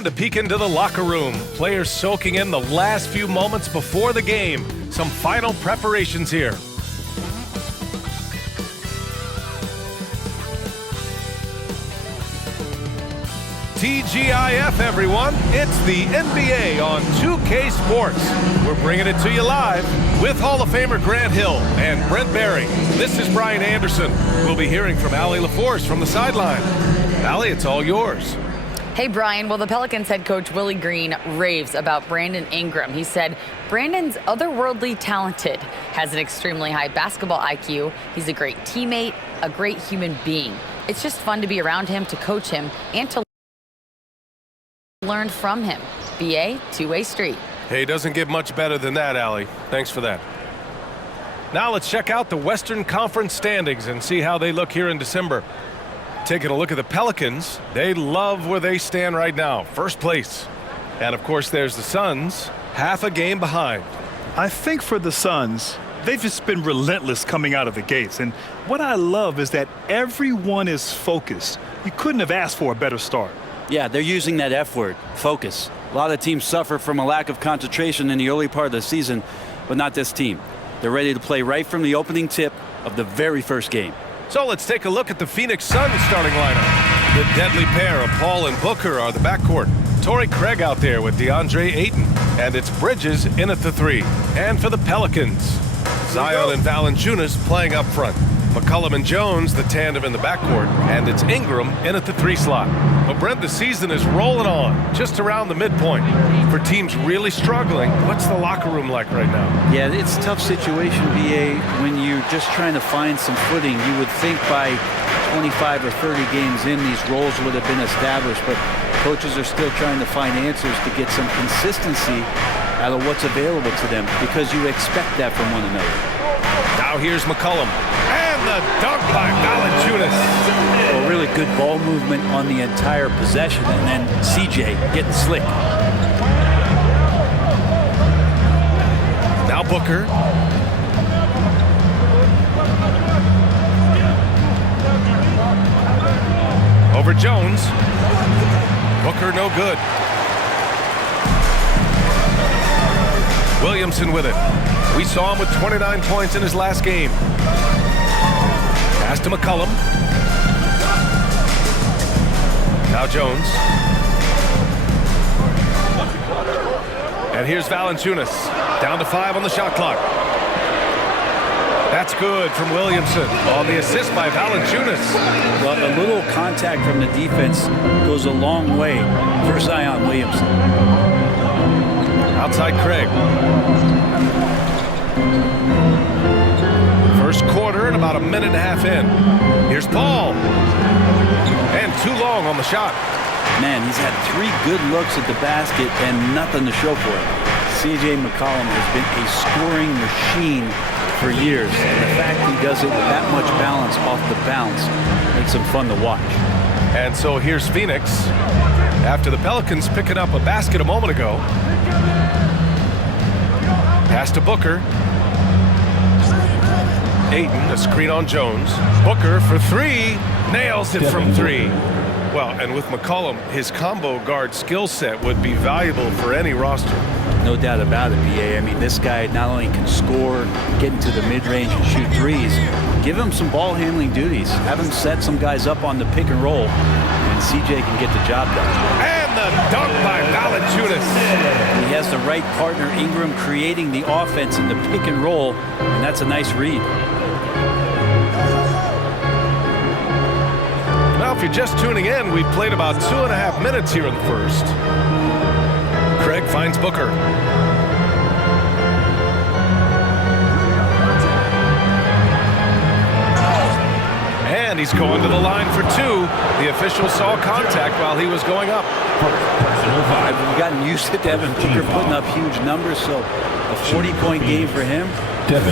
And a peek into the locker room. Players soaking in the last few moments before the game. Some final preparations here. TGIF, everyone. It's the NBA on 2K Sports. We're bringing it to you live with Hall of Famer Grant Hill and Brent Barry. This is Brian Anderson. We'll be hearing from Allie LaForce from the sideline. Allie, it's all yours. Hey, Brian. Well, the Pelicans head coach Willie Green raves about Brandon Ingram. He said, Brandon's otherworldly talented, has an extremely high basketball IQ. He's a great teammate, a great human being. It's just fun to be around him, to coach him, and to learn from him. BA, two-way street. Hey, doesn't get much better than that, Allie. Thanks for that. Now let's check out the Western Conference standings and see how they look here in December. Taking a look at the Pelicans, they love where they stand right now, first place. And of course, there's the Suns, half a game behind. I think for the Suns, they've just been relentless coming out of the gates. And what I love is that everyone is focused. You couldn't have asked for a better start. Yeah, they're using that F word, focus. A lot of teams suffer from a lack of concentration in the early part of the season, but not this team. They're ready to play right from the opening tip of the very first game. So let's take a look at the Phoenix Suns starting lineup. The deadly pair of Paul and Booker are the backcourt. Torrey Craig out there with DeAndre Ayton. And it's Bridges in at the 3. And for the Pelicans, Zion and Valanciunas playing up front. McCollum and Jones, the tandem in the backcourt, and it's Ingram in at the 3 slot. But Brent, the season is rolling on, just around the midpoint. For teams really struggling, what's the locker room like right now? Yeah, it's a tough situation, BA, when you're just trying to find some footing. You would think by 25 or 30 games in, these roles would have been established, but coaches are still trying to find answers to get some consistency out of what's available to them, because you expect that from one another. Now here's McCollum. And the dunk by Valanciunas. A really good ball movement on the entire possession, and then CJ getting slick. Now Booker. Over Jones. Booker no good. Williamson with it. We saw him with 29 points in his last game. Pass to McCollum. Now Jones. And here's Valanciunas. Down to 5 on the shot clock. That's good from Williamson. On the assist by Valanciunas. Well, a little contact from the defense goes a long way for Zion Williamson. Outside Craig. First quarter and about a minute and a half in. Here's Paul. And too long on the shot. Man, he's had 3 good looks at the basket and nothing to show for it. CJ McCollum has been a scoring machine for years. And the fact he does it with that much balance off the bounce makes him fun to watch. And so here's Phoenix. After the Pelicans picking up a basket a moment ago. Pass to Booker. Ayton, a screen on Jones. Booker for 3. Nails it from 3. Well, and with McCollum, his combo guard skill set would be valuable for any roster. No doubt about it, BA. I mean, this guy not only can score, get into the mid-range and shoot threes, give him some ball handling duties. Have him set some guys up on the pick and roll, and CJ can get the job done. And the dunk by Valanciunas. He has the right partner, Ingram, creating the offense in the pick and roll, and that's a nice read. Now, if you're just tuning in, we've played about 2.5 minutes here in the first. Craig finds Booker. And he's going to the line for 2. The official saw contact while he was going up. I've gotten used to Devin Booker putting up huge numbers, so a 40-point game for him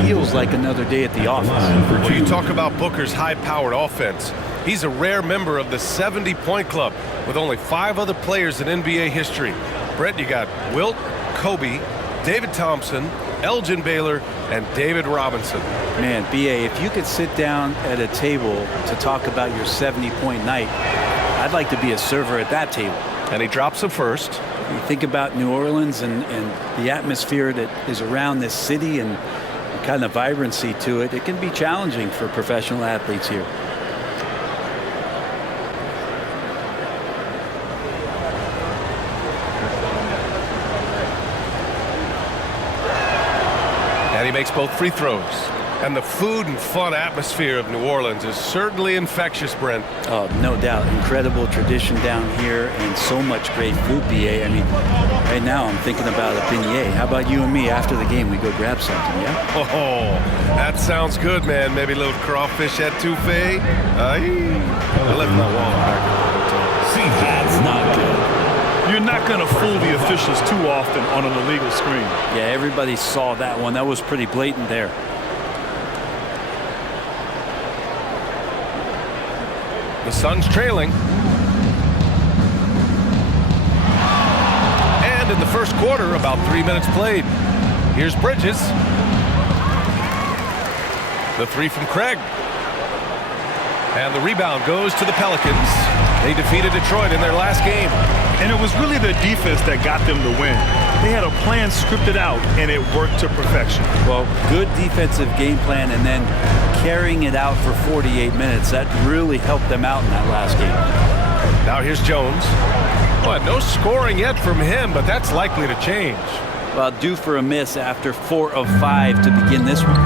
feels like another day at the office. Well, you talk about Booker's high-powered offense. He's a rare member of the 70-point club with only 5 other players in NBA history. Brent, you got Wilt, Kobe, David Thompson, Elgin Baylor, and David Robinson. Man, BA, if you could sit down at a table to talk about your 70-point night, I'd like to be a server at that table. And he drops the first. You think about New Orleans and the atmosphere that is around this city and the kind of vibrancy to it. It can be challenging for professional athletes here. And he makes both free throws. And the food and fun atmosphere of New Orleans is certainly infectious, Brent. Oh, no doubt. Incredible tradition down here and so much great food, BA. I mean, right now I'm thinking about a beignet. How about you and me after the game? We go grab something, yeah? Oh, that sounds good, man. Maybe a little crawfish etouffee. I left my wallet back at the hotel. See, that's not good. You're not going to fool the officials too often on an illegal screen. Yeah, everybody saw that one. That was pretty blatant there. The Suns trailing. And in the first quarter, about 3 minutes played. Here's Bridges. The three from Craig. And the rebound goes to the Pelicans. They defeated Detroit in their last game. And it was really their defense that got them the win. They had a plan scripted out, and it worked to perfection. Well, good defensive game plan and then carrying it out for 48 minutes. That really helped them out in that last game. Now here's Jones. Well, no scoring yet from him, but that's likely to change. Well, due for a miss after 4 of 5 to begin this one.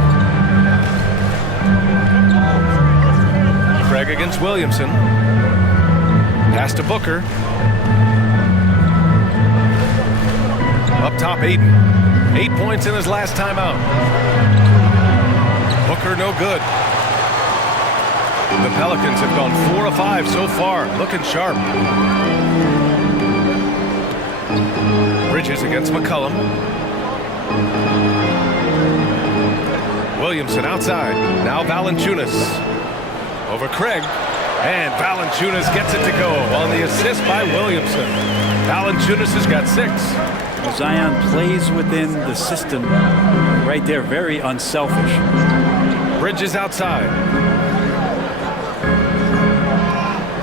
Craig against Williamson. Pass to Booker. Up top, Aiden. 8 points in his last time out. Booker no good. The Pelicans have gone 4 of 5 so far, looking sharp. Bridges against McCollum. Williamson outside. Now Valanciunas. Over Craig. And Valanciunas gets it to go on the assist by Williamson. Valanciunas has got 6. Zion plays within the system right there, very unselfish. Bridges outside.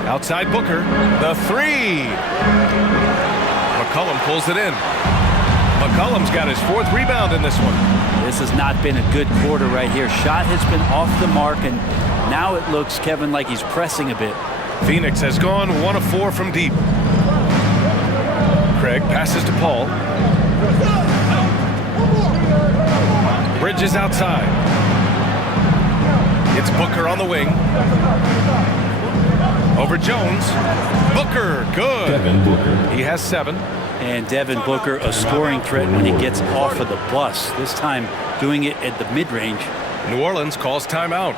Outside Booker. The 3. McCollum pulls it in. McCollum's got his 4th rebound in this one. This has not been a good quarter right here. Shot has been off the mark, and now it looks, Kevin, like he's pressing a bit. Phoenix has gone 1 of 4 from deep. Craig passes to Paul. Bridges outside. It's Booker on the wing. Over Jones. Booker, good. Devin Booker. He has 7. And Devin Booker, a scoring threat when he gets off of the bus. This time doing it at the mid-range. New Orleans calls timeout.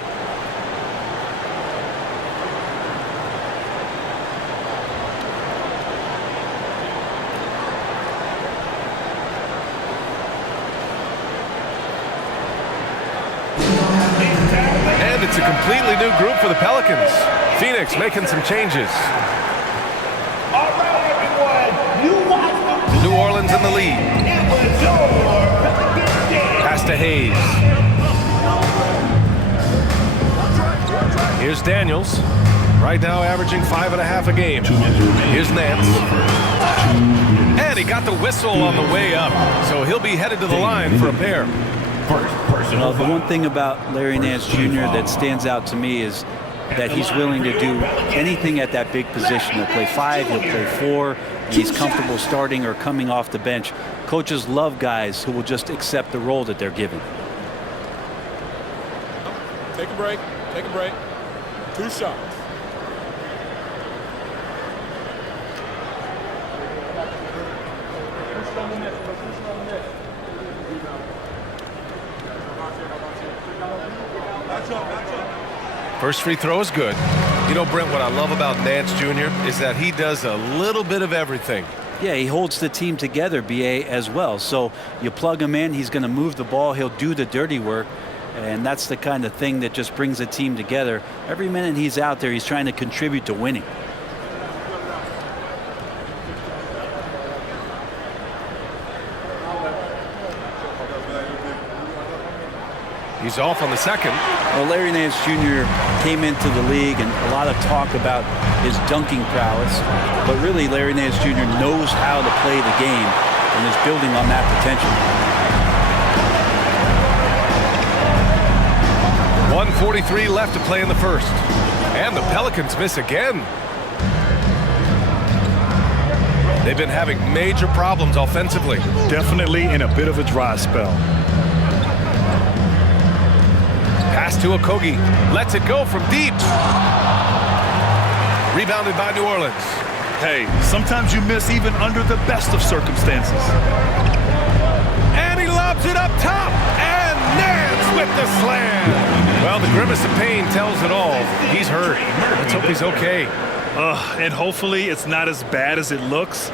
And it's a completely new group for the Pelicans. Phoenix making some changes. New Orleans in the lead. Pass to Hayes. Here's Daniels. Right now averaging 5.5 a game. Here's Nance. And he got the whistle on the way up. So he'll be headed to the line for a pair. Well, the one thing about Larry Nance Jr. that stands out to me is that he's willing to do anything at that big position. He'll play 5, he'll play 4, and he's comfortable starting or coming off the bench. Coaches love guys who will just accept the role that they're given. Take a break. Take a break. 2 shots. First free throw is good. You know, Brent, what I love about Nance Jr. is that he does a little bit of everything. Yeah, he holds the team together, BA, as well. So you plug him in, he's going to move the ball, he'll do the dirty work, and that's the kind of thing that just brings a team together. Every minute he's out there, he's trying to contribute to winning. He's off on the second. Well, Larry Nance Jr. came into the league and a lot of talk about his dunking prowess. But really, Larry Nance Jr. knows how to play the game and is building on that potential. 1:43 left to play in the first. And the Pelicans miss again. They've been having major problems offensively. Definitely in a bit of a dry spell. Pass to Okogie. Lets it go from deep. Rebounded by New Orleans. Hey, sometimes you miss even under the best of circumstances. And he lobs it up top. And Nance with the slam. Well, the grimace of pain tells it all. He's hurt. Let's hope he's okay. And hopefully it's not as bad as it looks.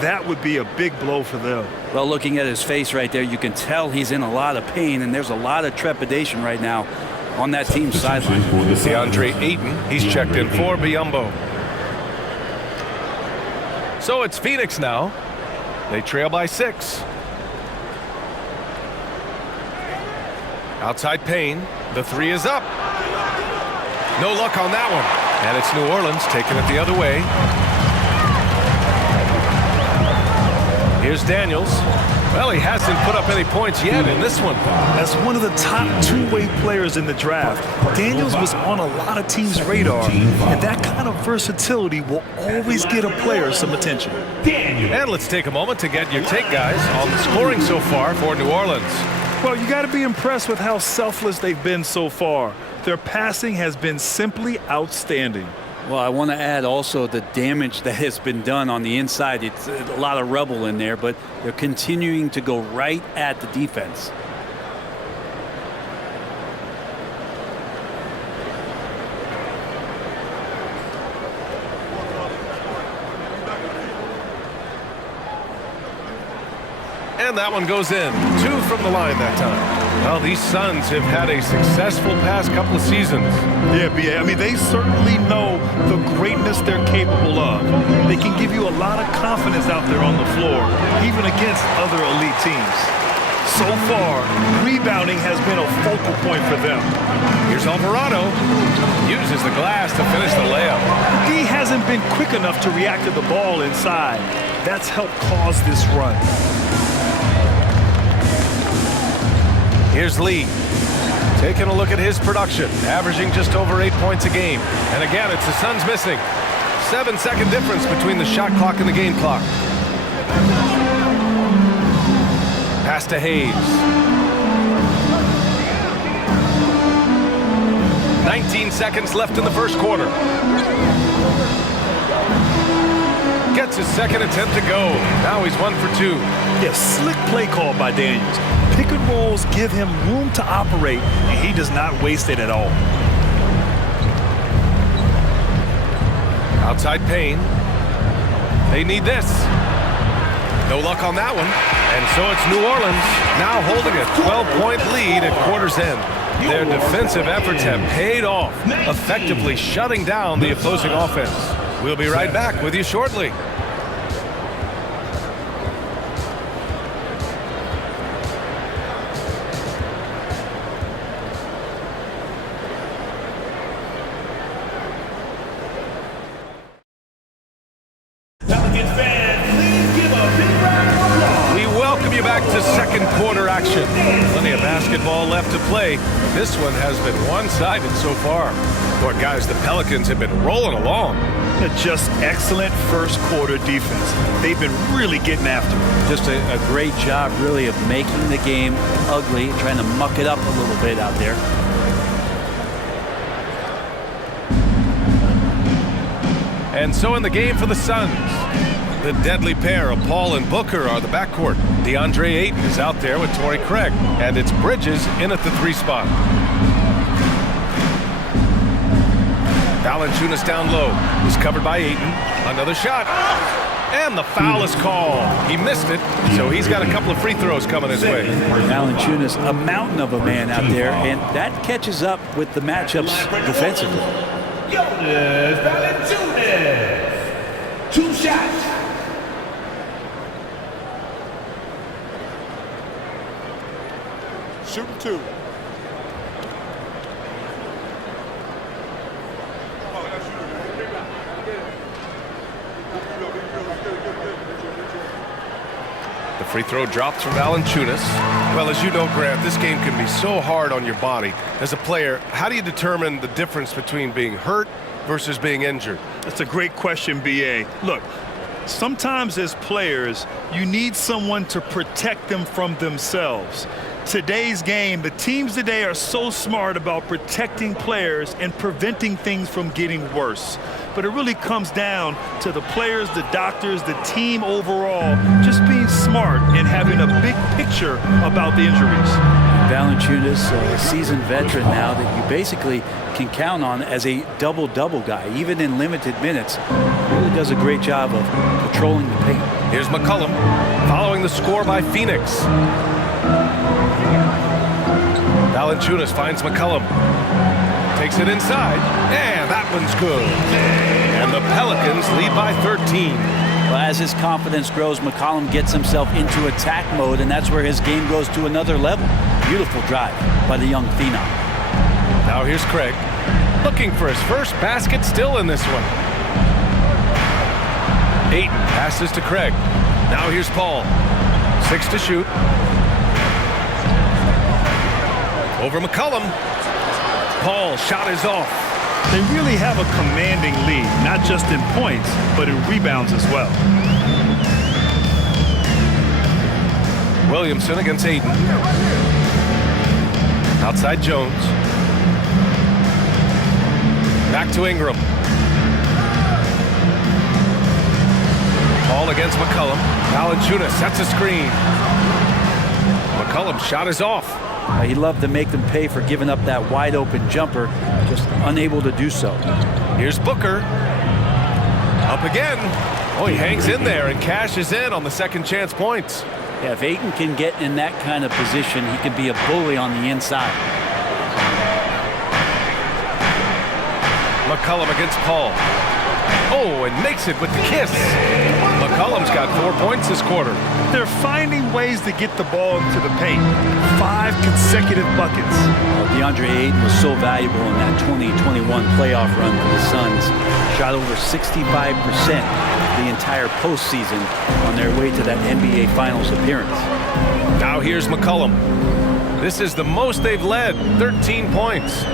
That would be a big blow for them. Well, looking at his face right there, you can tell he's in a lot of pain, and there's a lot of trepidation right now on that team's sideline. DeAndre Ayton, he's checked in for Biyombo. So it's Phoenix now. They trail by 6. Outside Payne. The 3 is up. No luck on that one. And it's New Orleans taking it the other way. Here's Daniels. Well, he hasn't put up any points yet in this one. As one of the top two-way players in the draft, Daniels was on a lot of teams' radar, and that kind of versatility will always get a player some attention. And let's take a moment to get your take, guys, on the scoring so far for New Orleans. Well, you got to be impressed with how selfless they've been so far. Their passing has been simply outstanding. Well, I want to add also the damage that has been done on the inside. It's a lot of rubble in there, but they're continuing to go right at the defense. And that one goes in. 2 from the line that time. Well, these Suns have had a successful past couple of seasons. Yeah, B.A. I mean, they certainly know the greatness they're capable of. They can give you a lot of confidence out there on the floor, even against other elite teams. So far, rebounding has been a focal point for them. Here's Alvarado. Uses the glass to finish the layup. D hasn't been quick enough to react to the ball inside. That's helped cause this run. Here's Lee. Taking a look at his production, averaging just over 8 points a game. And again, it's the Suns missing. 7-second difference between the shot clock and the game clock. Pass to Hayes. 19 seconds left in the first quarter. Gets his second attempt to go. Now he's 1 for 2. Yeah, slick play call by Daniels. Pick and rolls give him room to operate, and he does not waste it at all. Outside Payne. They need this. No luck on that one. And so it's New Orleans now holding a 12-point lead at quarter's end. Their defensive efforts have paid off, effectively shutting down the opposing offense. We'll be right back with you shortly. To second quarter action. Plenty of basketball left to play. This one has been one-sided so far. Boy, guys, the Pelicans have been rolling along. Just excellent first quarter defense. They've been really getting after it. Just a great job, really, of making the game ugly, trying to muck it up a little bit out there. And so in the game for the Suns, the deadly pair of Paul and Booker are the backcourt. DeAndre Ayton is out there with Torrey Craig, and it's Bridges in at the 3 spot. Valanciunas down low. He's covered by Ayton. Another shot. And the foul is called. He missed it, so he's got a couple of free throws coming his way. Valanciunas, a mountain of a man out there, and that catches up with the matchups defensively. Valanciunas. 2 shots. Shooting 2. Free throw drops from Valanciunas. Well, as you know, Grant, this game can be so hard on your body. As a player, how do you determine the difference between being hurt versus being injured? That's a great question, B.A. Look, sometimes as players, you need someone to protect them from themselves. Today's game, the teams today are so smart about protecting players and preventing things from getting worse. But it really comes down to the players, the doctors, the team overall, just being smart and having a big picture about the injuries. Valanciunas, a seasoned veteran now that you basically can count on as a double-double guy, even in limited minutes. Really does a great job of patrolling the paint. Here's McCollum following the score by Phoenix. Valanciunas finds McCollum. Takes it inside, and that one's good. And the Pelicans lead by 13. Well, as his confidence grows, McCollum gets himself into attack mode, and that's where his game goes to another level. Beautiful drive by the young phenom. Now here's Craig, looking for his first basket, still in this one. Ayton passes to Craig. Now here's Paul. 6 to shoot. Over McCollum. Paul, shot is off. They really have a commanding lead, not just in points, but in rebounds as well. Williamson against Ayton. Outside Jones. Back to Ingram. Paul against McCollum. Valanciunas sets a screen. McCollum's shot is off. He loved to make them pay for giving up that wide open jumper, just unable to do so. Here's Booker. Up again. Oh, he hangs in there and cashes in on the second chance points. Yeah, if Ayton can get in that kind of position, he can be a bully on the inside. McCollum against Paul. Oh, and makes it with the kiss. McCollum's got 4 points this quarter. They're finding ways to get the ball into the paint. 5 consecutive buckets. DeAndre Ayton was so valuable in that 2021 playoff run for the Suns. Shot over 65% the entire postseason on their way to that NBA Finals appearance. Now here's McCollum. This is the most they've led, 13 points.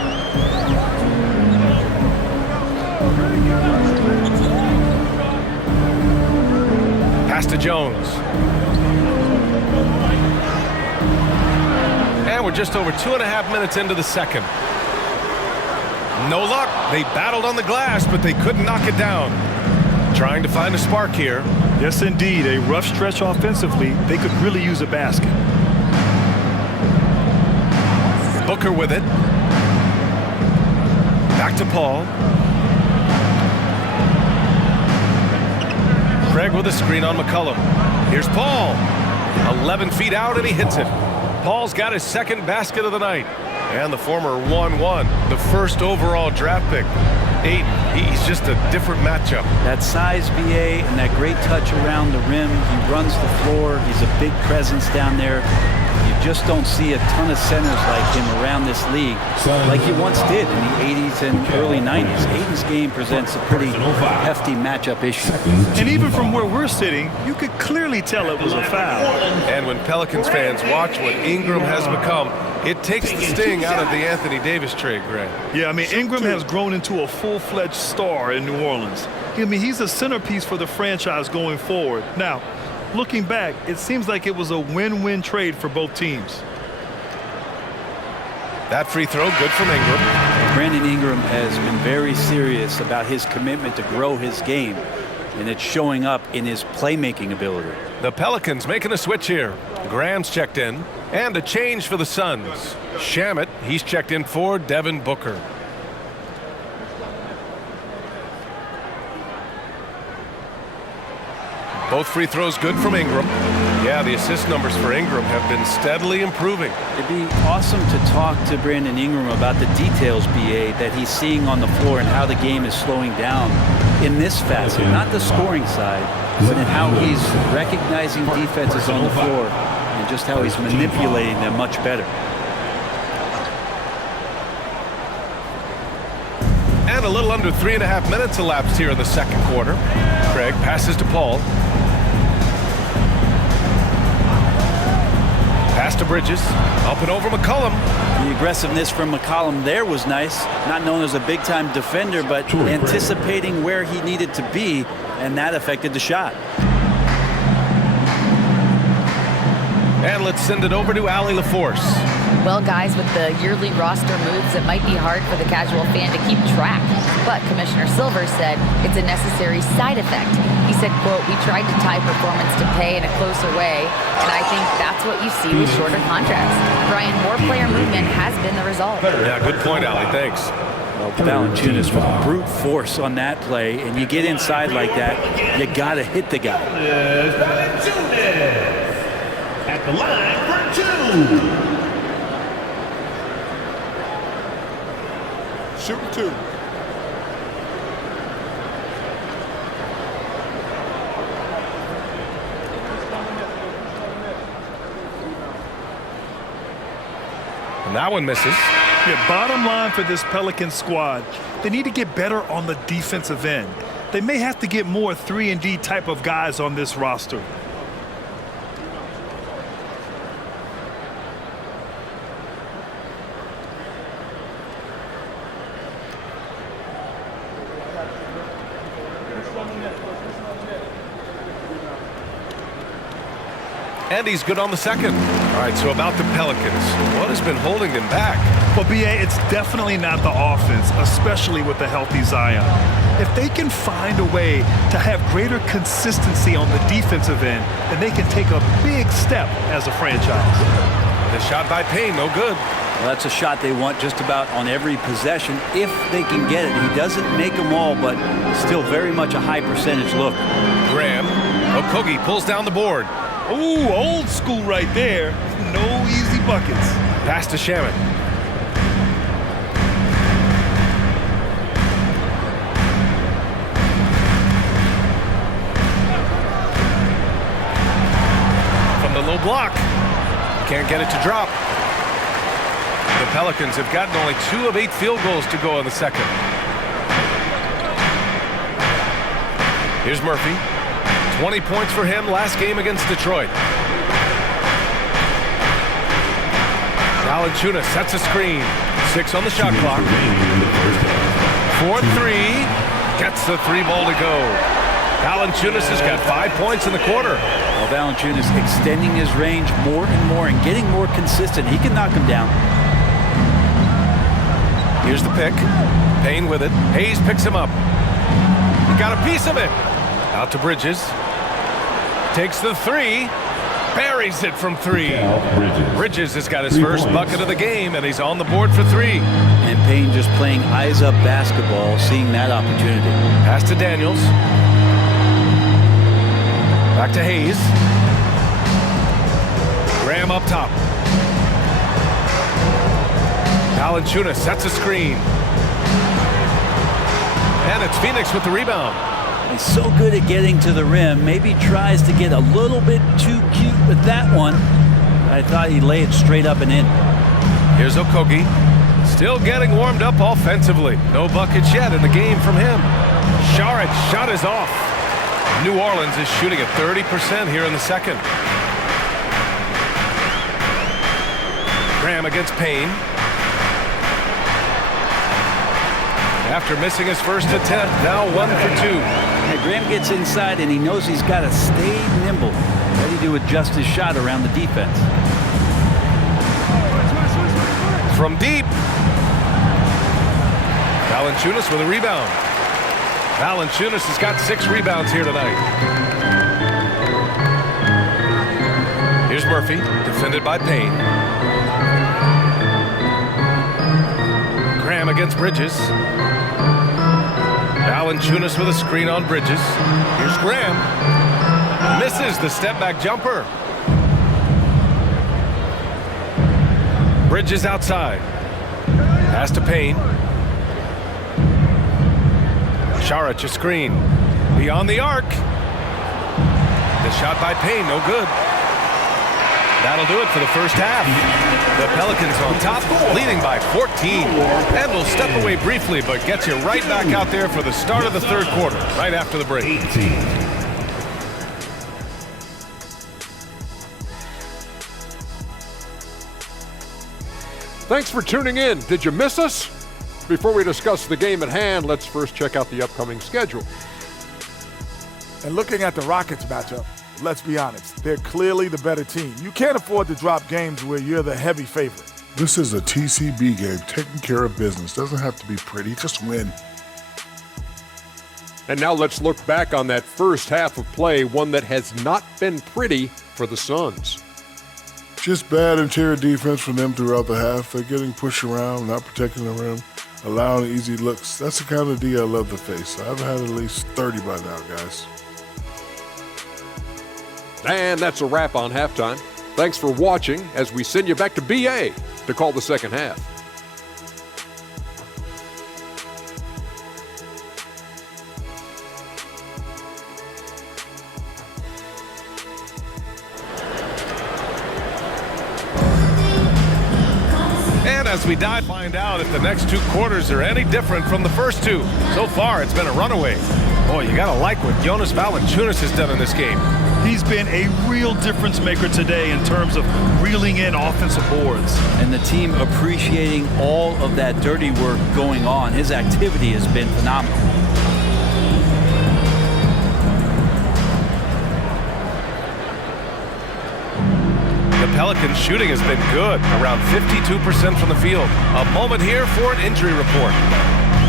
Pass to Jones. And we're just over 2.5 minutes into the second. No luck. They battled on the glass, but they couldn't knock it down. Trying to find a spark here. Yes, indeed. A rough stretch offensively. They could really use a basket. Booker with it. Back to Paul. Craig with a screen on McCollum. Here's Paul. 11 feet out, and he hits it. Paul's got his second basket of the night. And the former 1-1, the first overall draft pick. Ayton, he's just a different matchup. That size, BA, and that great touch around the rim. He runs the floor. He's a big presence down there. You just don't see a ton of centers like him around this league like you once did in the 80s and early 90s. Ayton's game presents a pretty hefty matchup issue. And even from where we're sitting, you could clearly tell it was a foul. And when Pelicans fans watch what Ingram has become, it takes the sting out of the Anthony Davis trade, Greg. Yeah, I mean, Ingram has grown into a full-fledged star in New Orleans. I mean, he's a centerpiece for the franchise going forward. Now, looking back, it seems like it was a win-win trade for both teams. That free throw, good from Ingram. Brandon Ingram has been very serious about his commitment to grow his game, and it's showing up in his playmaking ability. The Pelicans making a switch here. Graham's checked in, and a change for the Suns. Shamet, he's checked in for Devin Booker. Both free throws good from Ingram. Yeah, the assist numbers for Ingram have been steadily improving. It'd be awesome to talk to Brandon Ingram about the details, BA, that he's seeing on the floor and how the game is slowing down in this facet, not the scoring side, but in how he's recognizing defenses on the floor and just how he's manipulating them much better. And a little under 3.5 minutes elapsed here in the second quarter. Craig passes to Paul. Pass to Bridges. Up and over McCollum. The aggressiveness from McCollum there was nice. Not known as a big-time defender, but anticipating where he needed to be, and that affected the shot. And let's send it over to Allie LaForce. Well, guys, with the yearly roster moves, it might be hard for the casual fan to keep track. But Commissioner Silver said it's a necessary side effect. He said, quote, "We tried to tie performance to pay in a closer way, and I think that's what you see with shorter contracts." Brian, more player movement has been the result. Yeah, good point, Allie. Thanks. Well, Valanciunas with brute force on that play, and you get inside like that, you got to hit the guy. Valanciunas at the line for 2. Shooting 2. And that one misses. Yeah, bottom line for this Pelicans squad, they need to get better on the defensive end. They may have to get more 3-and-D type of guys on this roster. And he's good on the second. All right, so about the Pelicans. What has been holding them back? Well, BA, it's definitely not the offense, especially with the healthy Zion. If they can find a way to have greater consistency on the defensive end, then they can take a big step as a franchise. The shot by Payne, no good. Well, that's a shot they want just about on every possession if they can get it. He doesn't make them all, but still very much a high percentage look. Graham. Okogie pulls down the board. Ooh, old school right there. No easy buckets. Pass to Shaman. From the low block. Can't get it to drop. The Pelicans have gotten only 2 of 8 field goals to go in the second. Here's Murphy. 20 points for him last game against Detroit. Valanciunas sets a screen. 6 on the shot clock. 4-3. Gets the 3 ball to go. Valanciunas has got 5 points in the quarter. Well, Valanciunas extending his range more and more and getting more consistent. He can knock him down. Here's the pick. Payne with it. Hayes picks him up. He got a piece of it. Out to Bridges. Takes the 3. Buries it from 3. Bridges has got his first bucket of the game, and he's on the board for 3. And Payne just playing eyes-up basketball, seeing that opportunity. Pass to Daniels. Back to Hayes. Graham up top. Valanciunas sets a screen. And it's Phoenix with the rebound. He's so good at getting to the rim. Maybe tries to get a little bit too cute with that one. I thought he'd lay it straight up and in. Here's Okogie. Still getting warmed up offensively. No buckets yet in the game from him. Sharic's shot is off. New Orleans is shooting at 30% here in the second. Graham against Payne. After missing his first attempt, now 1 for 2. Yeah, Graham gets inside and he knows he's got to stay nimble, ready to adjust his shot around the defense. From deep. Valanciunas with a rebound. Valanciunas has got 6 rebounds here tonight. Here's Murphy, defended by Payne. Graham against Bridges. Valanciunas with a screen on Bridges. Here's Graham. Misses the step-back jumper. Bridges outside. Pass to Payne. Saric a screen. Beyond the arc. The shot by Payne, no good. That'll do it for the first half. The Pelicans on top, leading by 14. And will step away briefly, but gets you right back out there for the start of the third quarter, right after the break. 18. Thanks for tuning in. Did you miss us? Before we discuss the game at hand, let's first check out the upcoming schedule. And looking at the Rockets matchup, let's be honest, they're clearly the better team. You can't afford to drop games where you're the heavy favorite. This is a TCB game, taking care of business. Doesn't have to be pretty, just win. And now let's look back on that first half of play, one that has not been pretty for the Suns. Just bad interior defense from them throughout the half. They're getting pushed around, not protecting the rim, allowing easy looks. That's the kind of D I love to face. I've had at least 30 by now, guys. And that's a wrap on halftime. Thanks for watching as we send you back to BA to call the second half. And as we find out if the next 2 quarters are any different from the first 2. So far, it's been a runaway. Boy, you gotta like what Jonas Valanciunas has done in this game. He's been a real difference maker today in terms of reeling in offensive boards. And the team appreciating all of that dirty work going on. His activity has been phenomenal. The Pelicans' shooting has been good, around 52% from the field. A moment here for an injury report.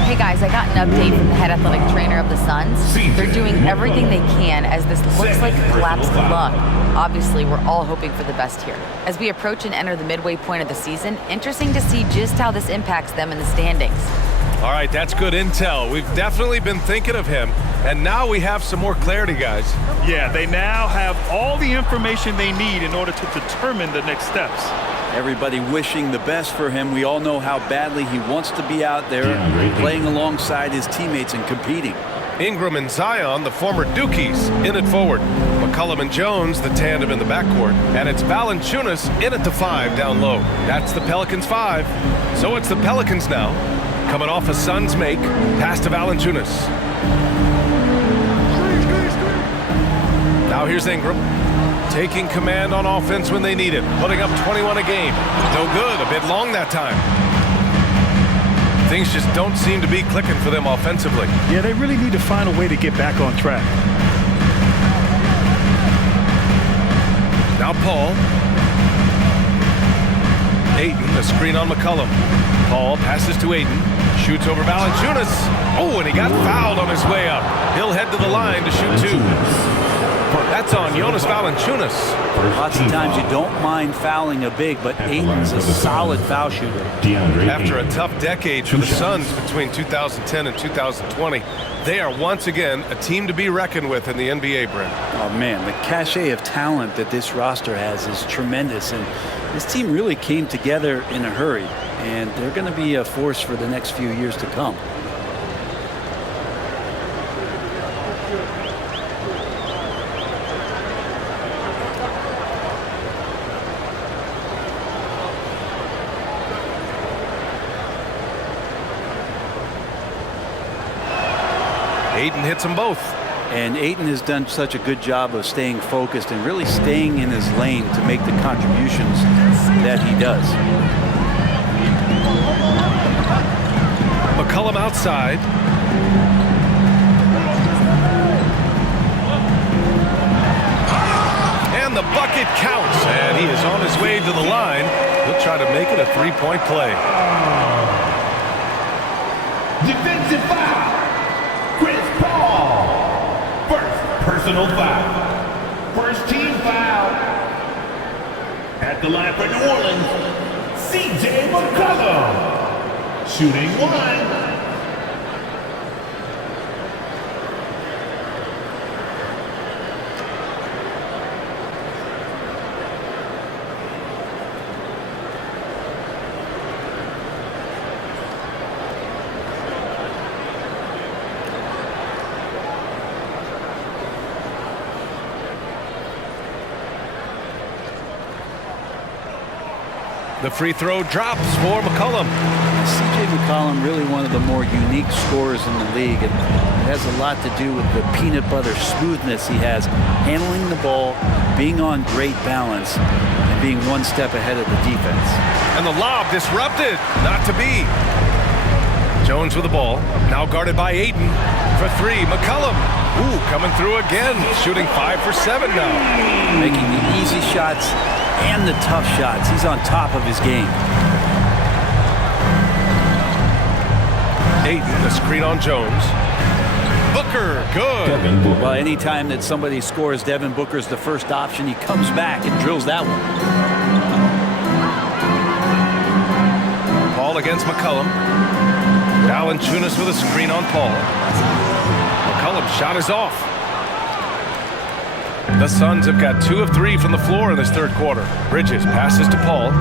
Hey guys, I got an update from the head athletic trainer of the Suns. They're doing everything they can as this looks like a collapsed lung. Obviously, we're all hoping for the best here. As we approach and enter the midway point of the season, interesting to see just how this impacts them in the standings. All right, that's good intel. We've definitely been thinking of him, and now we have some more clarity, guys. Yeah, they now have all the information they need in order to determine the next steps. Everybody wishing the best for him. We all know how badly he wants to be out there playing alongside his teammates and competing. Ingram and Zion, the former Dukies, in at forward. McCollum and Jones, the tandem in the backcourt. And it's Valanciunas in at the 5 down low. That's the Pelicans' 5. So it's the Pelicans now. Coming off a Suns make, pass to Valanciunas. Now here's Ingram. Taking command on offense when they need it. Putting up 21 a game. No good. A bit long that time. Things just don't seem to be clicking for them offensively. Yeah, they really need to find a way to get back on track. Now Paul. Ayton, the screen on McCollum. Paul passes to Ayton. Shoots over Valanciunas. Oh, and he got fouled on his way up. He'll head to the line to shoot 2. That's on Jonas Valanciunas. Lots of times you don't mind fouling a big, but Ayton's a solid foul shooter. After a tough decade for the Suns between 2010 and 2020, they are once again a team to be reckoned with in the NBA, Brent. Oh man, the cachet of talent that this roster has is tremendous, and this team really came together in a hurry, and they're going to be a force for the next few years to come. Ayton hits them both. And Ayton has done such a good job of staying focused and really staying in his lane to make the contributions that he does. McCollum outside. And the bucket counts. And he is on his way to the line. He'll try to make it a 3-point play. Defensive foul. Chris Paul. First personal foul. First team foul. At the line for New Orleans, C.J. McCollum. Shooting 1. The free throw drops for McCollum. C.J. McCollum, really one of the more unique scorers in the league, and it has a lot to do with the peanut butter smoothness he has handling the ball, being on great balance and being one step ahead of the defense. And the lob disrupted. Not to be. Jones with the ball. Now guarded by Ayton. For three, McCollum. Ooh, coming through again. Shooting 5 for 7 now. Making the easy shots and the tough shots. He's on top of his game. Ayton, the screen on Jones. Booker, good. Well, anytime that somebody scores, Devin Booker's the first option. He comes back and drills that one. Paul against McCollum. Valanciunas with a screen on Paul. McCollum's shot is off. The Suns have got 2 of 3 from the floor in this third quarter. Bridges passes to Paul.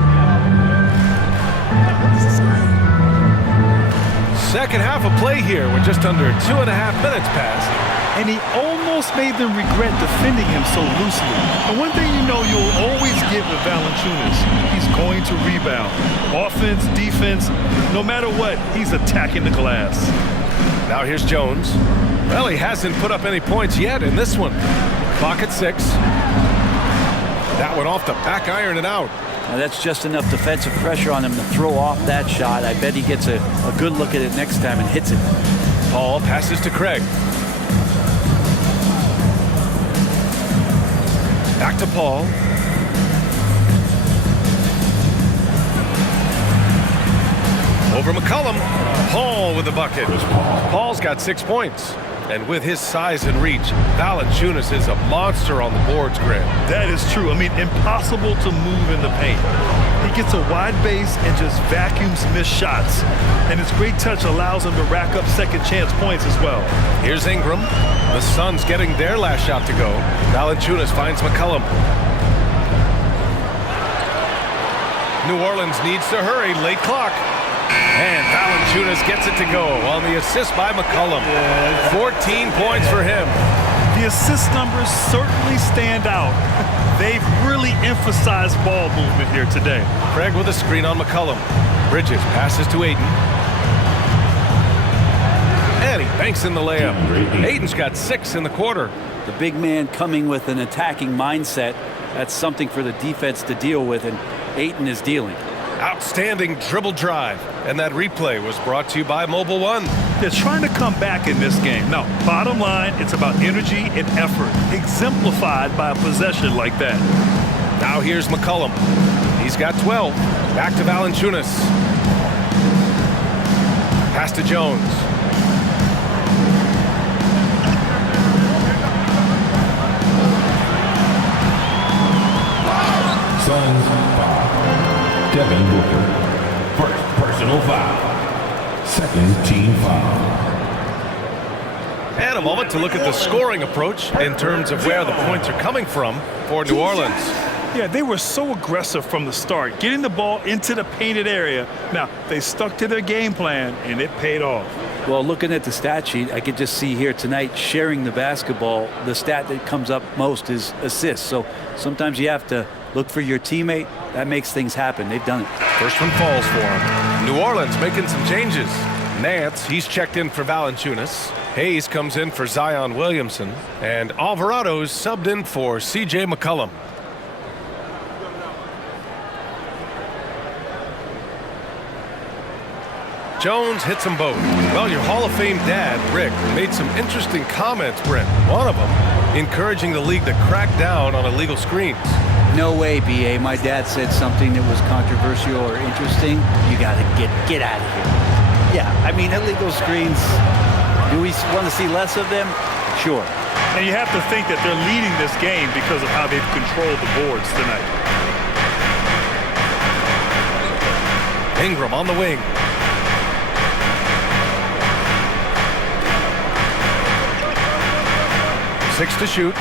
Second half of play here with just under 2.5 minutes passed. And he almost made them regret defending him so loosely. And one thing you know you'll always get with Valanciunas, he's going to rebound. Offense, defense, no matter what, he's attacking the glass. Now here's Jones. Well, he hasn't put up any points yet in this one. Clock at 6. That one off the back iron and out. Now that's just enough defensive pressure on him to throw off that shot. I bet he gets a good look at it next time and hits it. Paul passes to Craig. Back to Paul. Over McCollum. Paul with the bucket. Paul's got 6 points. And with his size and reach, Valanciunas is a monster on the boards, Graham. That is true. I mean, impossible to move in the paint. He gets a wide base and just vacuums missed shots. And his great touch allows him to rack up second chance points as well. Here's Ingram. The Suns getting their last shot to go. Valanciunas finds McCollum. New Orleans needs to hurry. Late clock. And Valanciunas gets it to go on the assist by McCollum. 14 points for him. The assist numbers certainly stand out. They've really emphasized ball movement here today. Craig with a screen on McCollum. Bridges passes to Ayton. And he banks in the layup. Ayton's got 6 in the quarter. The big man coming with an attacking mindset. That's something for the defense to deal with, and Ayton is dealing. Outstanding dribble drive. And that replay was brought to you by Mobile One. They're trying to come back in this game. No, bottom line, it's about energy and effort, exemplified by a possession like that. Now here's McCollum. He's got 12. Back to Valanciunas. Pass to Jones. Suns foul. Devin Booker. First personal foul. Second team foul. And a moment to look at the scoring approach in terms of where the points are coming from for New Orleans. Yeah, they were so aggressive from the start, getting the ball into the painted area. Now, they stuck to their game plan, and it paid off. Well, looking at the stat sheet, I could just see here tonight sharing the basketball. The stat that comes up most is assists. So sometimes you have to look for your teammate. That makes things happen. They've done it. First one falls for him. New Orleans making some changes. Nance, he's checked in for Valanciunas. Hayes comes in for Zion Williamson. And Alvarado's subbed in for C.J. McCollum. Jones hits them both. Well, your Hall of Fame dad, Rick, made some interesting comments, Brent. One of them encouraging the league to crack down on illegal screens. No way, B.A. My dad said something that was controversial or interesting. You got to get out of here. Yeah, I mean, illegal screens, do we want to see less of them? Sure. And you have to think that they're leading this game because of how they've controlled the boards tonight. Ingram on the wing. Six to shoot.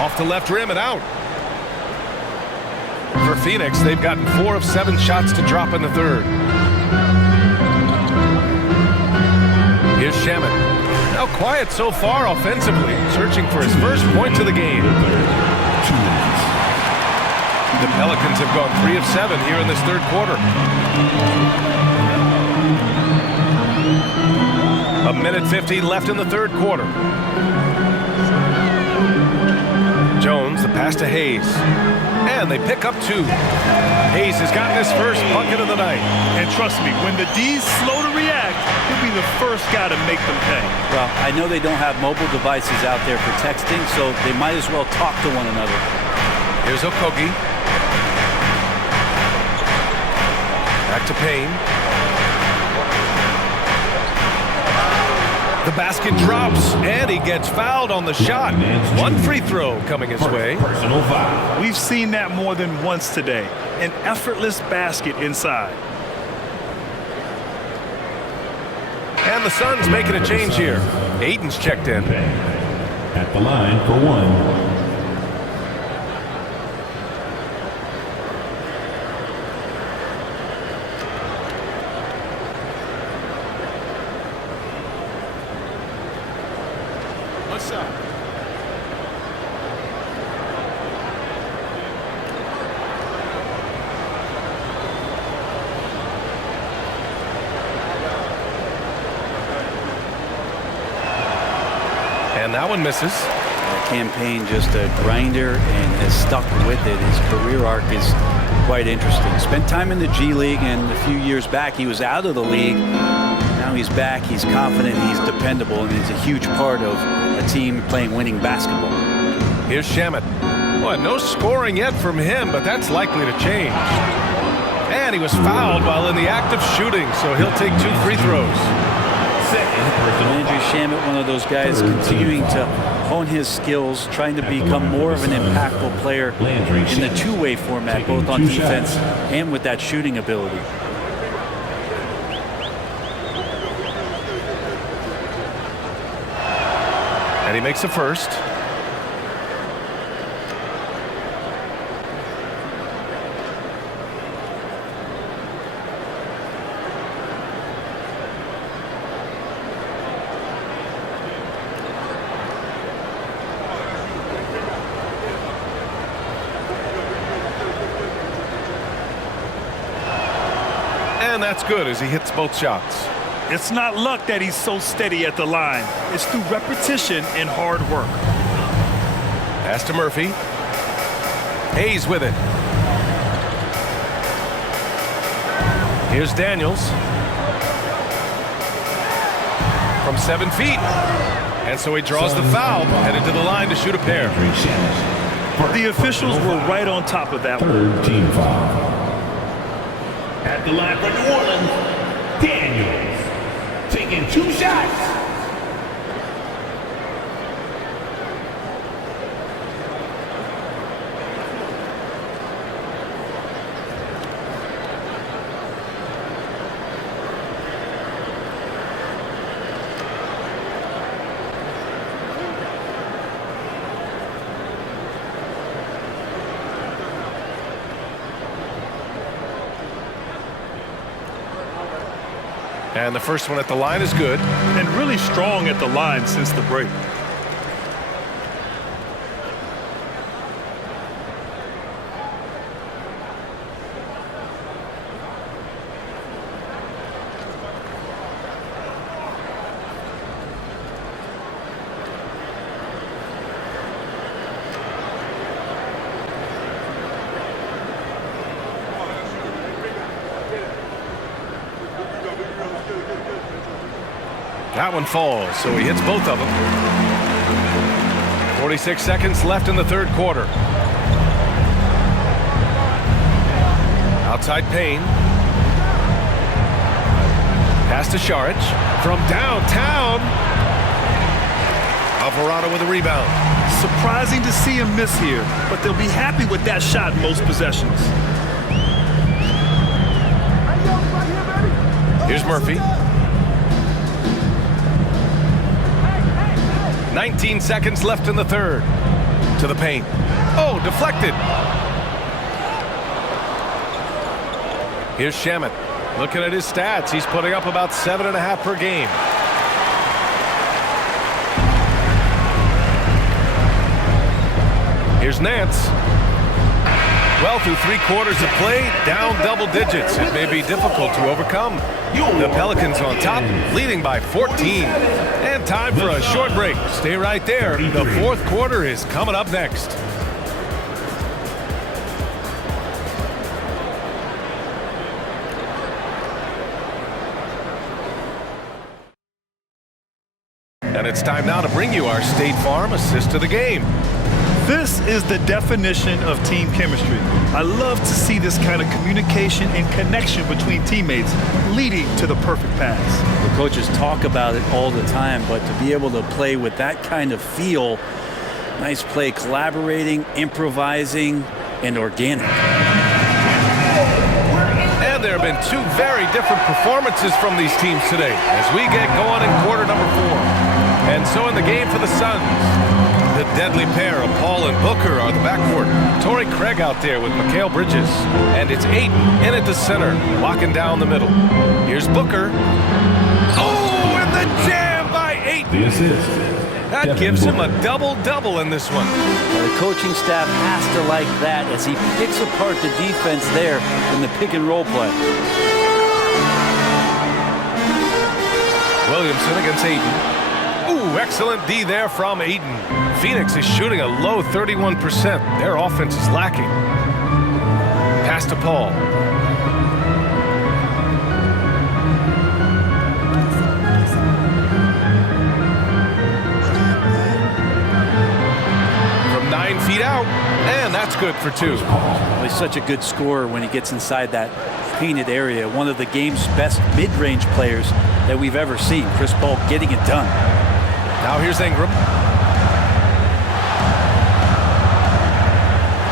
Off the left rim and out. For Phoenix, they've gotten 4 of 7 shots to drop in the third. Here's Shaman. Now quiet so far offensively, searching for his first points of the game. The Pelicans have gone 3 of 7 here in this third quarter. A minute 15 left in the third quarter. a pass to Hayes. And they pick up 2. Hayes has gotten his first bucket of the night. And trust me, when the D's slow to react, he'll be the first guy to make them pay. Well, I know they don't have mobile devices out there for texting, so they might as well talk to one another. Here's Okogie. Back to Payne. The basket drops, and he gets fouled on the shot. 1 free throw coming his way. Personal foul. We've seen that more than once today. An effortless basket inside. And the Suns making a change here. Aiton's checked in. At the line for 1. What's up? And that one misses. Campaign just a grinder and has stuck with it. His career arc is quite interesting. Spent time in the G League, and a few years back he was out of the league. Now he's back, he's confident, he's dependable, and he's a huge part of a team playing winning basketball. Here's Shamet. Well, no scoring yet from him, but that's likely to change. And he was fouled while in the act of shooting, so he'll take 2 free throws. Landry Shamet, one of those guys continuing to hone his skills, trying to become more of an impactful player in the two-way format, both on defense and with that shooting ability. And he makes a first. And that's good as he hits both shots. It's not luck that he's so steady at the line. It's through repetition and hard work. Pass to Murphy. Hayes with it. Here's Daniels. From 7 feet. And so he draws the foul, headed to the line to shoot a pair. The officials were right on top of that one. 3rd team foul. At the line for New Orleans, Daniels taking 2 shots. And the first one at the line is good. And really strong at the line since the break. That one falls, so he hits both of them. 46 seconds left in the 3rd quarter. Outside Payne. Pass to Šarić. From downtown. Alvarado with a rebound. Surprising to see him miss here, but they'll be happy with that shot most possessions. Here's Murphy. 19 seconds left in the 3rd. To the paint. Oh, deflected. Here's Shamet. Looking at his stats, he's putting up about 7.5 per game. Here's Nance. Well, through 3 quarters of play, down double digits. It may be difficult to overcome. The Pelicans on top, leading by 14. And time for a short break. Stay right there. The 4th quarter is coming up next. And it's time now to bring you our State Farm assist of the game. This is the definition of team chemistry. I love to see this kind of communication and connection between teammates leading to the perfect pass. The coaches talk about it all the time, but to be able to play with that kind of feel, nice play, collaborating, improvising, and organic. And there have been two very different performances from these teams today as we get going in quarter number 4. And so in the game for the Suns, the deadly pair of Paul and Booker are the backcourt. Torrey Craig out there with Mikal Bridges. And it's Ayton in at the center, locking down the middle. Here's Booker. Oh, and the jam by Ayton. The assist. That gives him a double-double in this one. The coaching staff has to like that as he picks apart the defense there in the pick-and-roll play. Williamson against Ayton. Ooh, excellent D there from Ayton. Phoenix is shooting a low 31%. Their offense is lacking. Pass to Paul. From 9 feet out, and that's good for 2. Well, he's such a good scorer when he gets inside that painted area. One of the game's best mid-range players that we've ever seen. Chris Paul getting it done. Now here's Ingram.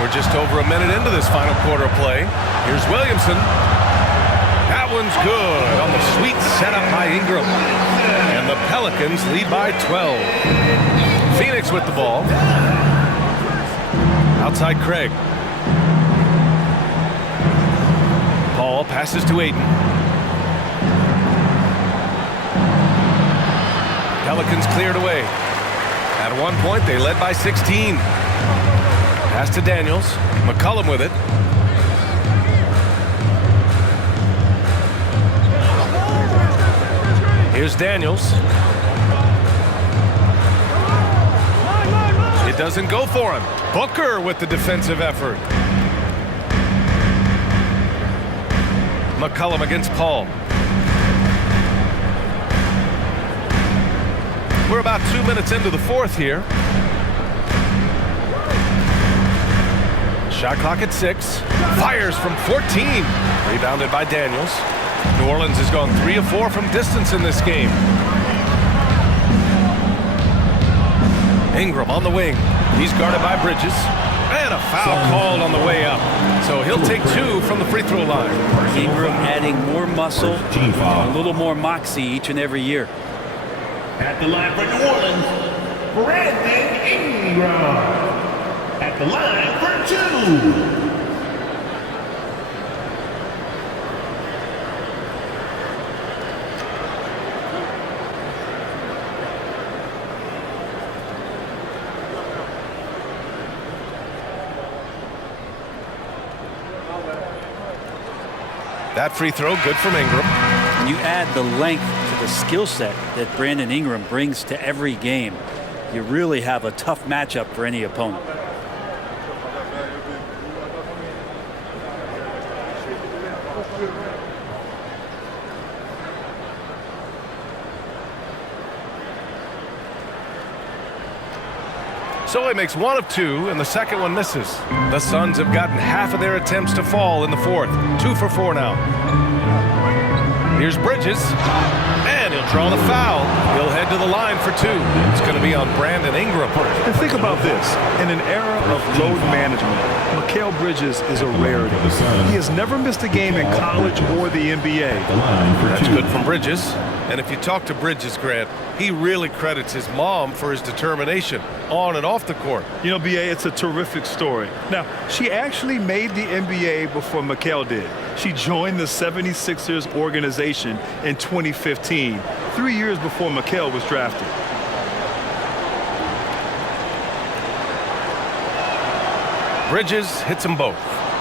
We're just over a minute into this final quarter of play. Here's Williamson. That one's good on the sweet setup by Ingram. And the Pelicans lead by 12. Phoenix with the ball. Outside Craig. Paul passes to Ayton. Pelicans cleared away. At one point, they led by 16. Pass to Daniels. McCollum with it. Here's Daniels. It doesn't go for him. Booker with the defensive effort. McCollum against Paul. We're about 2 minutes into the fourth here. Shot clock at 6. Fires from 14. Rebounded by Daniels. New Orleans has gone 3 of 4 from distance in this game. Ingram on the wing. He's guarded by Bridges. And a foul called on the way up. So he'll take 2 from the free throw line. Ingram adding more muscle, a little more moxie each and every year. At the line for New Orleans, Brandon Ingram. At the line for 2. That free throw good from Ingram. When you add the length to the skill set that Brandon Ingram brings to every game, you really have a tough matchup for any opponent. So he makes 1 of 2, and the second one misses. The Suns have gotten half of their attempts to fall in the fourth. 2 for 4 now. Here's Bridges, and he'll draw the foul. He'll head to the line for 2. It's going to be on Brandon Ingram. And think about this. In an era of load management, Mikal Bridges is a rarity. He has never missed a game in college or the NBA. That's good from Bridges. And if you talk to Bridges, Grant, he really credits his mom for his determination on and off the court. You know, BA, it's a terrific story. Now, she actually made the NBA before Mikal did. She joined the 76ers organization in 2015, 3 years before Mikal was drafted. Bridges hits them both.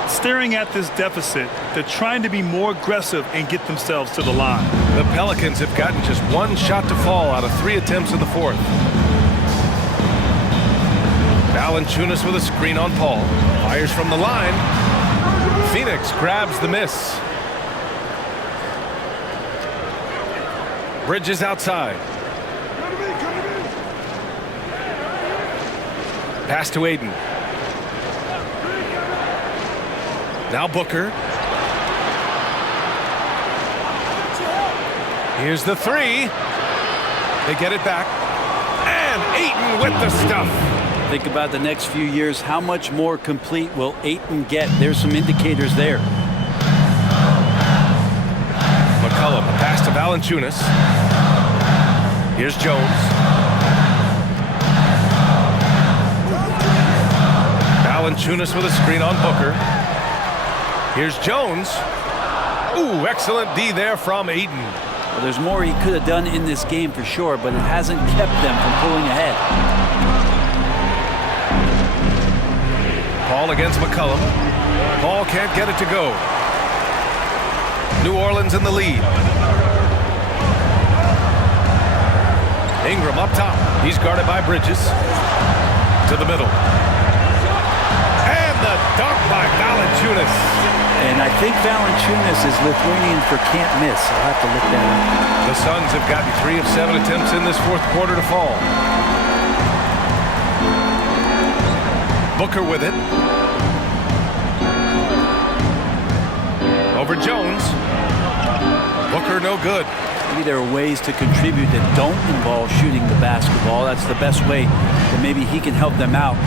Staring at this deficit, they're trying to be more aggressive and get themselves to the line. The Pelicans have gotten just 1 shot to fall out of 3 attempts in the fourth. Valanciunas with a screen on Paul. Fires from the line. Phoenix grabs the miss. Bridges outside. Pass to Aiden. Now Booker. Here's the three. They get it back. And Ayton with the stuff. Think about the next few years. How much more complete will Ayton get? There's some indicators there. McCollum, a pass to Valanciunas. Here's Jones. Valanciunas with a screen on Booker. Here's Jones. Ooh, excellent D there from Ayton. Well, there's more he could have done in this game for sure, but it hasn't kept them from pulling ahead. Paul against McCollum. Paul can't get it to go. New Orleans in the lead. Ingram up top. He's guarded by Bridges. To the middle. And the dunk by Valanciunas. And I think Valanciunas is Lithuanian for can't miss. I'll have to look that up. The Suns have gotten 3 of 7 attempts in this fourth quarter to fall. Booker with it. Over Jones. Booker no good. Maybe there are ways to contribute that don't involve shooting the basketball. That's the best way that maybe he can help them out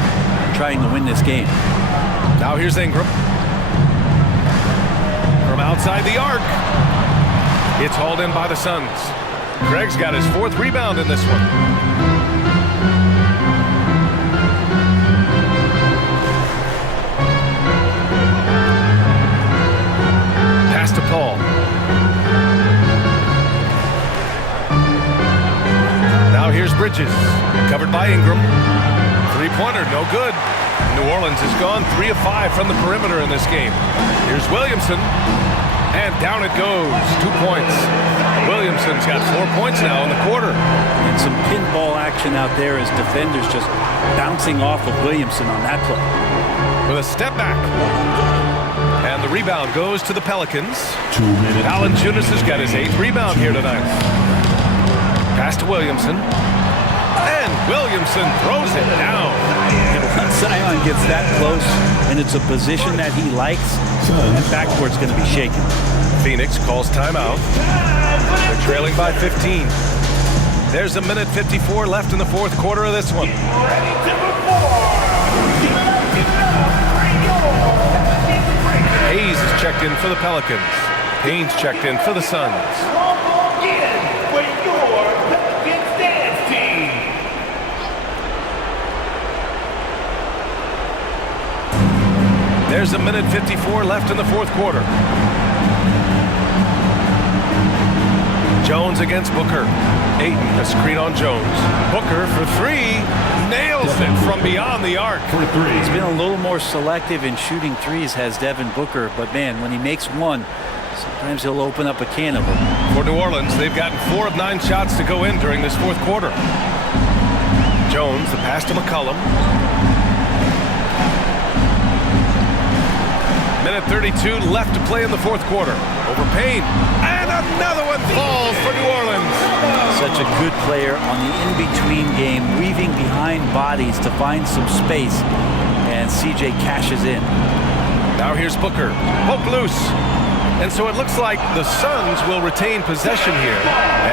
trying to win this game. Now here's Ingram. From outside the arc. It's hauled in by the Suns. Craig's got his 4th rebound in this one. Pass to Paul. Now here's Bridges. Covered by Ingram. 3-pointer, no good. New Orleans has gone 3 of 5 from the perimeter in this game. Here's Williamson. And down it goes. 2 points. Williamson's got 4 points now in the quarter. And some pinball action out there as defenders just bouncing off of Williamson on that play. With a step back. And the rebound goes to the Pelicans. 2 minutes. Valanciunas has got his 8th rebound here tonight. Pass to Williamson. And Williamson throws it down. When Zion gets that close and it's a position that he likes, that backcourt's going to be shaken. Phoenix calls timeout. They're trailing by 15. There's 1:54 left in the fourth quarter of this one. Hayes is checked in for the Pelicans. Haynes checked in for the Suns. There's 1:54 left in the fourth quarter. Jones against Booker. Ayton, a screen on Jones. Booker for 3. Nails it from beyond the arc. He's been a little more selective in shooting threes, has Devin Booker. But, man, when he makes one, sometimes he'll open up a can of them. For New Orleans, they've gotten 4 of 9 shots to go in during this fourth quarter. Jones, the pass to McCollum. 1:32 left to play in the fourth quarter. Over Payne. And another one falls for New Orleans. Such a good player on the in-between game, weaving behind bodies to find some space. And CJ cashes in. Now here's Booker. Poke loose. And so it looks like the Suns will retain possession here.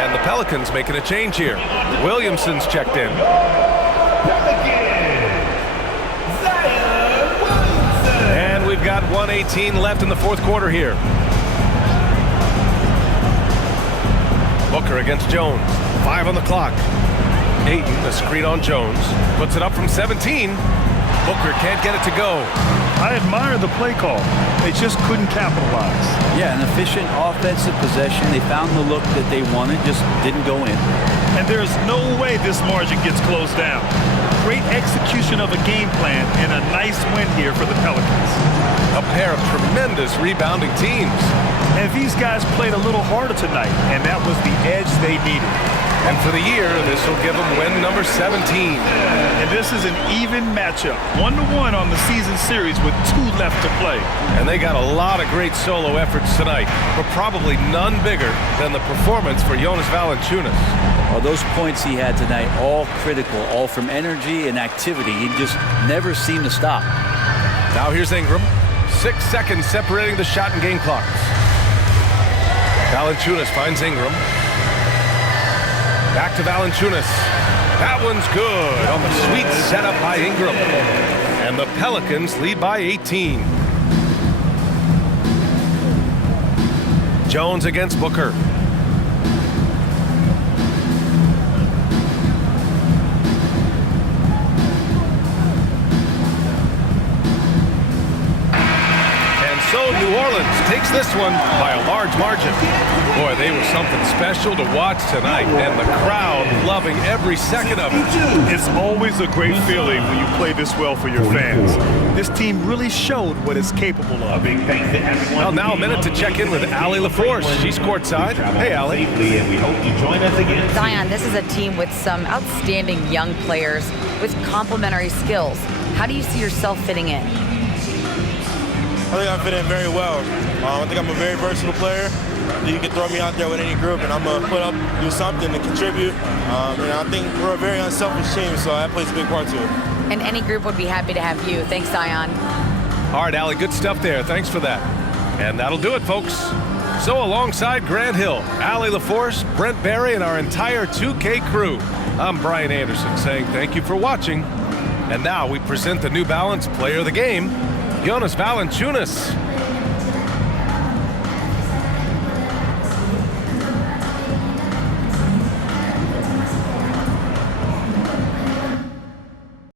And the Pelicans making a change here. Williamson's checked in. And we've got 1:18 left in the fourth quarter here. Booker against Jones. 5 on the clock. Ayton, a screen on Jones. Puts it up from 17. Booker can't get it to go. I admire the play call. They just couldn't capitalize. Yeah, an efficient offensive possession. They found the look that they wanted, just didn't go in. And there's no way this margin gets closed down. Great execution of a game plan and a nice win here for the Pelicans. A pair of tremendous rebounding teams. And these guys played a little harder tonight, and that was the edge they needed. And for the year, this will give them win number 17. And this is an even matchup. 1-1 on the season series with 2 left to play. And they got a lot of great solo efforts tonight, but probably none bigger than the performance for Jonas Valanciunas. Well, those points he had tonight, all critical, all from energy and activity. He just never seemed to stop. Now here's Ingram. 6 seconds separating the shot and game clocks. Valanciunas finds Ingram. Back to Valanciunas. That one's good on the sweet setup by Ingram. And the Pelicans lead by 18. Jones against Booker. So New Orleans takes this one by a large margin. Boy, they were something special to watch tonight, and the crowd loving every second of it. It's always a great feeling when you play this well for your fans. This team really showed what it's capable of. A big thanks to everyone. Well, now a minute to check in with Allie LaForce. She's courtside. Hey, Allie. And we hope you join us again. Zion, this is a team with some outstanding young players with complementary skills. How do you see yourself fitting in? I think I fit in very well. I think I'm a very versatile player. You can throw me out there with any group, and I'm going to put up, do something to contribute. And I think we're a very unselfish team, so that plays a big part to it. And any group would be happy to have you. Thanks, Zion. All right, Allie, good stuff there. Thanks for that. And that'll do it, folks. So alongside Grant Hill, Allie LaForce, Brent Barry, and our entire 2K crew, I'm Brian Anderson saying thank you for watching. And now we present the New Balance Player of the Game, Jonas Valanciunas.